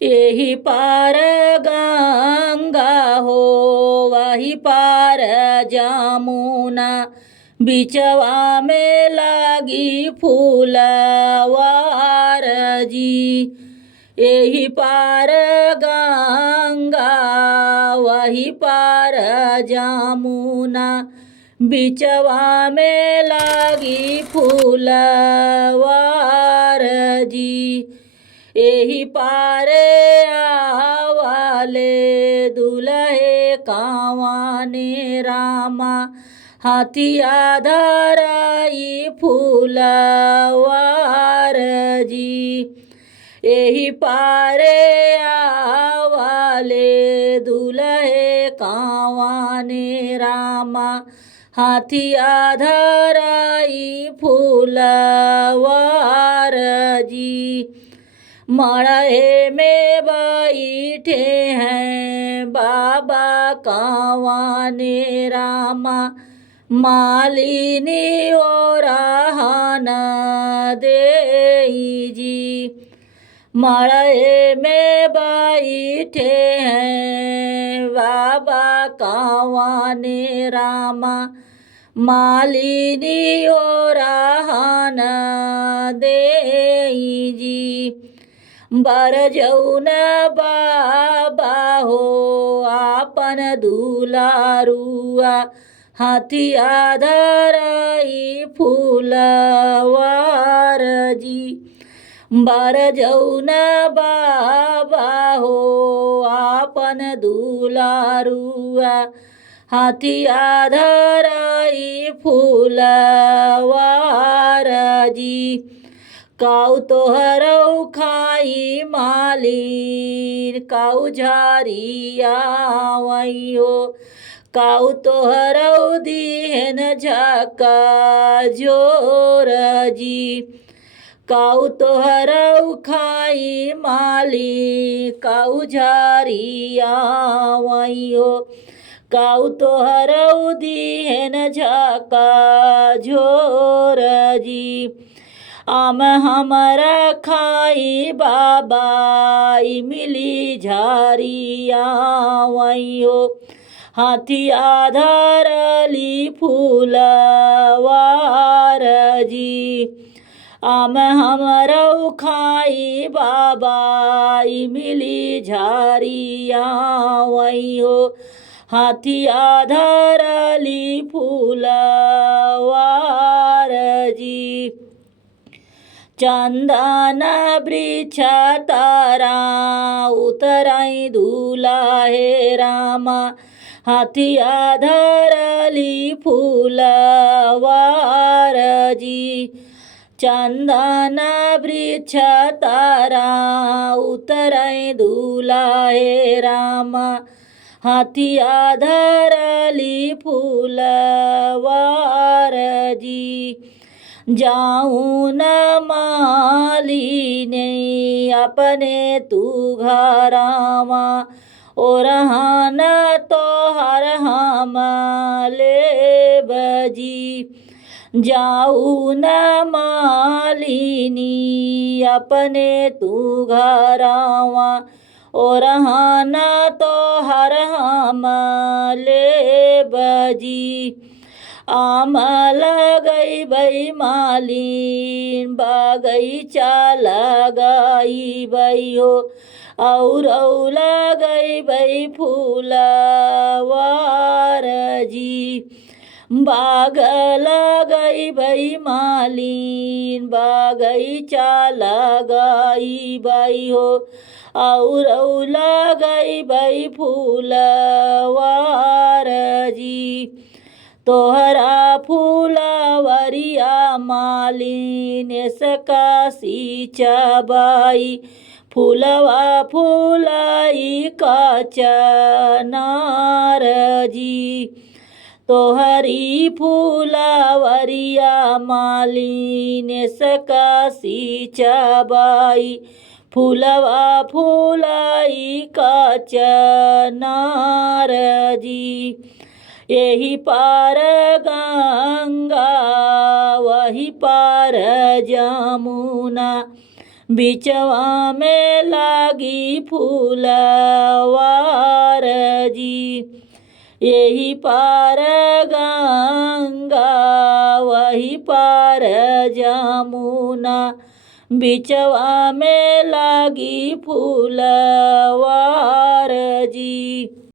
यही पार गंगा हो वही पार जमुना, बिचवा में लागी फूलवार जी। यही पार गंगा वही पार जमुना, बिचवा में लागी फूलवार जी। यही पारे आवाले दुल्हे कावाने रामा, हाथिया धराई फूलवार जी। यही पारे आवाले दुल्हे कावाने रामा, हाथिया धराई फूलवार जी। मड़े में बैठे हैं बाबा कावाने रामा, मालिनी और दे जी। मड़े में बैठे हैं बाबा कावाने रामा, मालिनी और दे जी। बरजौन बाबा हो आपन दुलारुआ, हाथिया धराई फूलवार जी। बरजौन बाबा हो आपन दुलारुआ, हाथिया धराई फूलवार जी। काऊ तोहरौ खाई मालिन काऊ झारिया वैयो, काऊ तोहरौ दिहन झका जोर जी। काऊ तोहरौ खाई माली काऊ झारिया वैयो, काऊ तोहरौ दिहन झका जोर जी। आम हमरा खाई बाबा मिली झारिया वैयो, हाथिया धरली फूलवार जी। आम हमरौ खाई बाबा मिली झारिया वैयो, हाथिया धरली फूलवार जी। चंदन वृक्ष तारा उतराई दुल्हे रामा, हाथिया धरली फूलवार जी। चंदन वृक्ष तारा उतराई दुल्हे रामा, हाथिया धरली फूलवार जी। जाऊँ न मालिने अपने तू घरावा, और हान तोहर हम ले बजी। जाऊँ न मालिनी अपने तू घरावा, और हान तोहर हम ले बजी। आम लगई बई मालिन बगीचा लगाई बई हो, और लगई बई फूलवार जी। बाग लगई बई मालिन बगीचा लगाई बई हो, और लगई बई फूलवार जी। तोहरा फूलवरिया मालिन सकासी चबाई, फूलवा फूलाई का चनार जी। तोहरी फूलवरिया मालिन सकासी चबाई, फूलवा फूलाई का चनार जी। यही पार गंगा वही पार जमुना, बिचवा में लागी फूलवार जी। यही पार गंगा वही पार जमुना, बिचवा में लागी फूलवार जी।